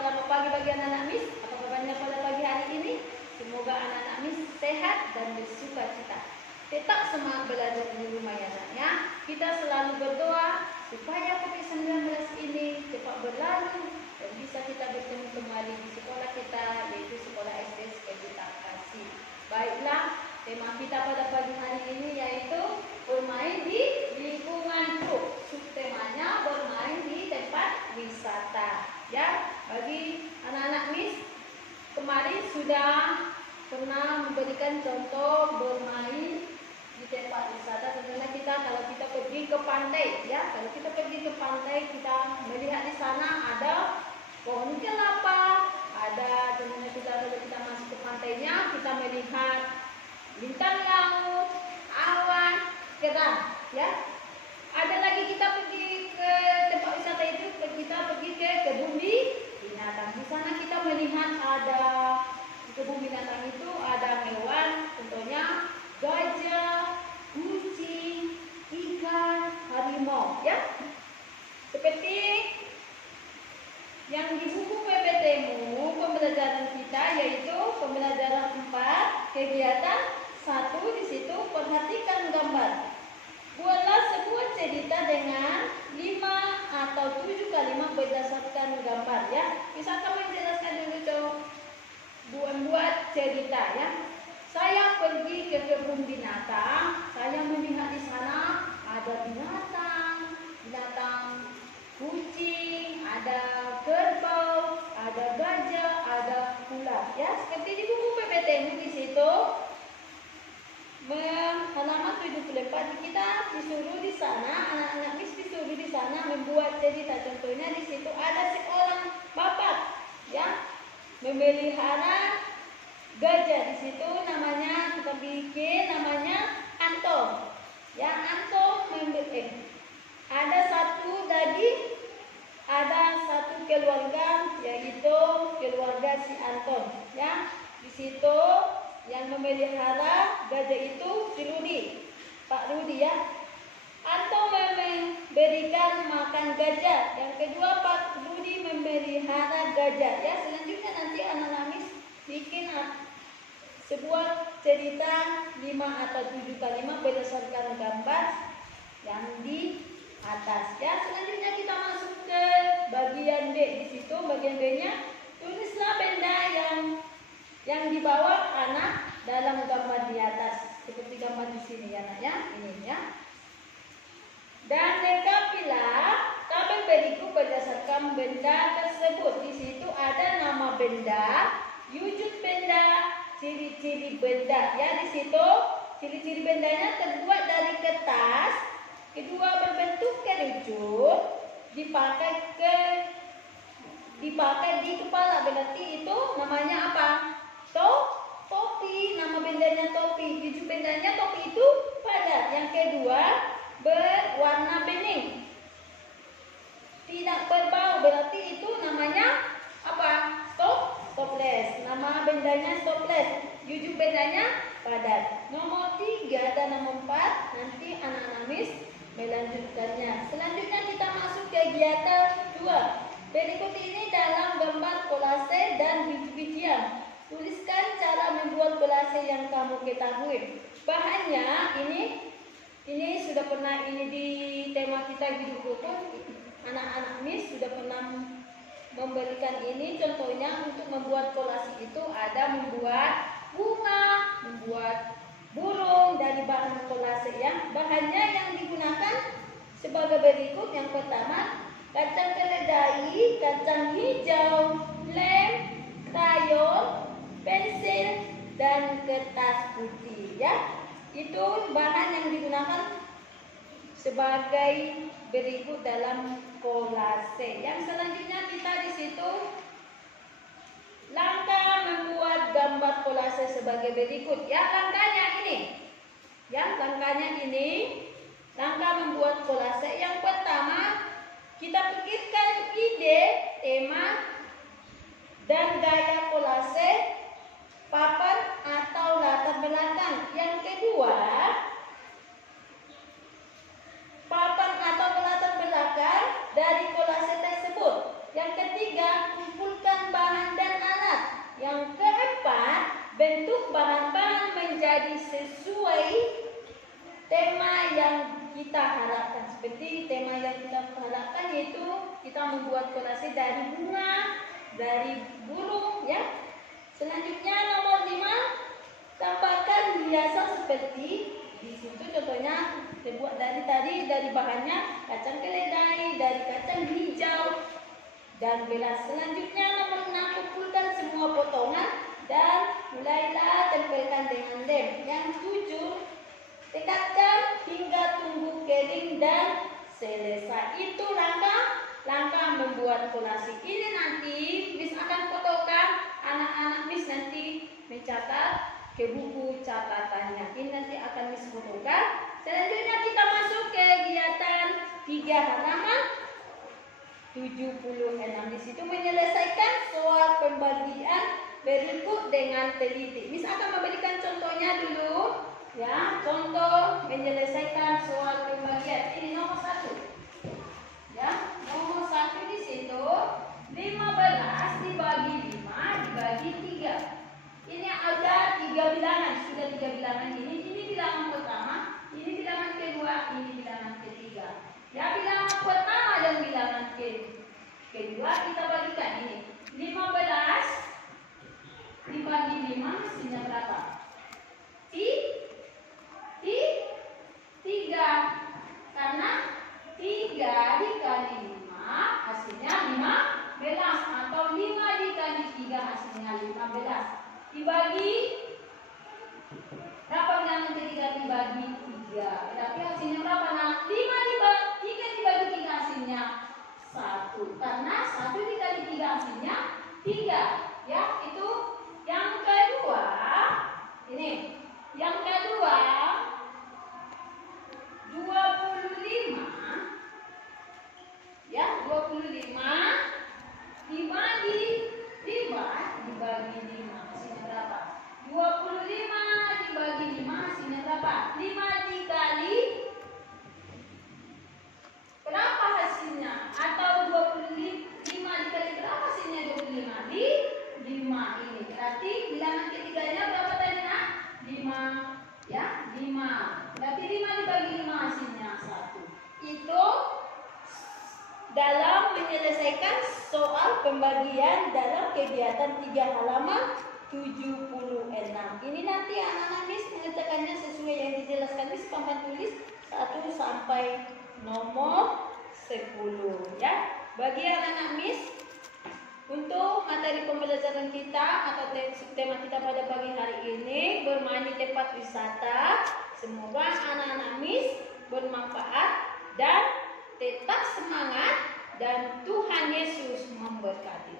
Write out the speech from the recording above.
Selamat pagi bagi anak-anak Miss. Apa kabarnya pada pagi hari ini? Semoga anak-anak Miss sehat dan bersuka cita. Tetap semangat belajar di rumah ya anaknya. Kita selalu berdoa supaya COVID-19 ini cepat berlalu dan bisa kita bertemu kembali di sekolah kita, yaitu sekolah SD Sekedita Kasih. Baiklah, tema kita pada pagi hari ini yaitu bermain di lingkungan truk. Subtemanya bermain di tempat wisata. Ya, bagi anak-anak Miss, kemarin sudah pernah memberikan contoh bermain di tempat wisata. Tentunya kita kalau kita pergi ke pantai, ya, kalau kita pergi ke pantai kita melihat di sana ada pohon kelapa, ada tentunya kita kalau kita masuk ke pantainya kita melihat bintang laut, awan, cerah, ya. Ada lagi kita pergi ke tempat wisata itu, kita pergi ke kebun binatang. Di sana kita melihat ada di kebun binatang itu ada hewan, contohnya gajah, kucing, ikan, harimau, ya. Seperti yang di buku PPTmu pembelajaran kita, yaitu pembelajaran 4 kegiatan 1 di situ perhatikan gambar. Buatlah sebuah cerita dengan 5 atau 7 kalimat berdasarkan gambar, ya. Bisa kamu jelaskan dulu buat cerita, ya. Saya pergi ke kebun binatang. Saya melihat di sana ada binatang kucing, ada kerbau, ada gajah, ada ular, ya. Seperti di buku PPTmu di situ. Halaman 74 kita disuruh di sana, anak-anak Miss disuruh di sana membuat cerita. Contohnya di situ ada seorang bapak, ya, memelihara gajah. Di situ namanya kita bikin namanya Anton, ya. Anton ada satu keluarga, yaitu keluarga si Anton, ya. Di situ yang memelihara gajah itu si Rudi, Pak Rudi, ya. Anton memberikan makan gajah. Yang kedua Pak Rudi memelihara gajah, ya. Selanjutnya nanti anak-anak Miss bikin sebuah cerita 5 atau 7 kalimat berdasarkan gambar yang di atas, ya. Selanjutnya kita masuk ke bagian D. Di situ bagian B-nya tulislah benda yang dibawa anak dalam gambar di atas, seperti gambar di sini, ya, nak, ya. Ini, ya. Dan lengkapilah tabel berikut berdasarkan benda tersebut. Di situ ada nama benda, wujud benda, ciri-ciri benda, ya. Di situ ciri-ciri bendanya terbuat dari kertas, kedua berbentuk kerucut, dipakai di kepala. Berarti itu namanya apa? Topi. Nama bendanya topi. Wujud bendanya topi itu padat. Yang kedua berwarna bening, tidak berbau. Berarti itu namanya apa? Stopless. Nama bendanya stopless. Wujud bendanya padat. Nomor 3 dan nomor 4 nanti anak-anak Miss melanjutkannya. Selanjutnya kita masuk kegiatan 2. Berikut ini dalam gambar kolase dan biji-bijian. Tuliskan cara membuat kolase yang kamu ketahui. Bahannya ini sudah pernah di tema kita hidup rukun. Anak-anak Miss sudah pernah memberikan ini. Contohnya untuk membuat kolase itu ada membuat bunga, membuat burung dari bahan kolase, ya. Bahannya yang digunakan sebagai berikut. Yang pertama, kacang keledai, kacang hijau, lem, krayon, pensil, dan kertas putih, ya. Itu bahan yang digunakan sebagai berikut dalam kolase. Yang selanjutnya kita di situ langkah membuat gambar kolase sebagai berikut, ya. Langkahnya ini, ya. Langkah membuat kolase. Yang pertama, kita pikirkan ide, tema, dan gaya kolase, papan atau latar belakang. Yang kedua, papan atau latar belakang dari kolase tersebut. Yang ketiga, kumpulkan itu kita membuat kolase dari bunga, dari burung ya. Selanjutnya nomor 5, tambahkan hiasan seperti di situ contohnya dibuat dari bahannya kacang keledai, dari kacang hijau dan belas. Selanjutnya nomor 6, kumpulkan semua potongan dan mulailah tempelkan dengan lem. Yang 7, tekatkan hingga tunggu kering dan selesai. Itu langkah membuat kolase. Ini nanti Miss akan fotokan, anak-anak Miss nanti mencatat ke buku catatannya. Ini nanti akan Miss fotokan. Selanjutnya kita masuk ke kegiatan 3 halaman 76. Di situ menyelesaikan soal pembagian berikut dengan teliti. Miss akan memberikan contohnya dulu ya. Contoh menyelesaikan soal pembagian. Ini nomor 1. Ya, nomor 1 di situ 15 dibagi 5 dibagi 3. Ini ada 3 bilangan, sudah 3 bilangan ini. Ini bilangan pertama, ini bilangan kedua, ini bilangan ketiga. Ya, bilangan pertama dan bilangan kedua kita bagikan ini. 15 dibagi 5 hasilnya berapa? 3. Karena 3 dikali 5 hasilnya 15, atau 5 dikali 3 hasilnya 15. Dibagi berapa bilangan ketiga? Dibagi 3. Berarti hasilnya berapa? Nah, 3 dibagi 3 hasilnya 1. Karena 1 dikali 3 hasilnya 3. Ya, itu yang kedua. Ini yang kedua 25 ya, 25 dibagi 5 dibagi 5 hasilnya berapa? 25 dibagi 5 hasilnya berapa? 5 dikali berapa hasilnya? Atau 25 dikali berapa hasilnya? 25 di 5 ini. Berarti bilangan ketiganya berapa tadi nak? 5 ya, 5. Berarti 5 dibagi 5 hasilnya 1. Itu dalam menyelesaikan soal pembagian dalam kegiatan 3 halaman 76. Ini nanti anak-anak Miss mengerjakannya sesuai yang dijelaskan Miss papan tulis 1 sampai nomor 10 ya. Bagi anak-anak Miss, untuk materi pembelajaran kita atau tema kita pada pagi hari ini bermain di tempat wisata. Semoga anak-anak Miss bermanfaat dan tetap semangat dan Tuhan Yesus memberkati.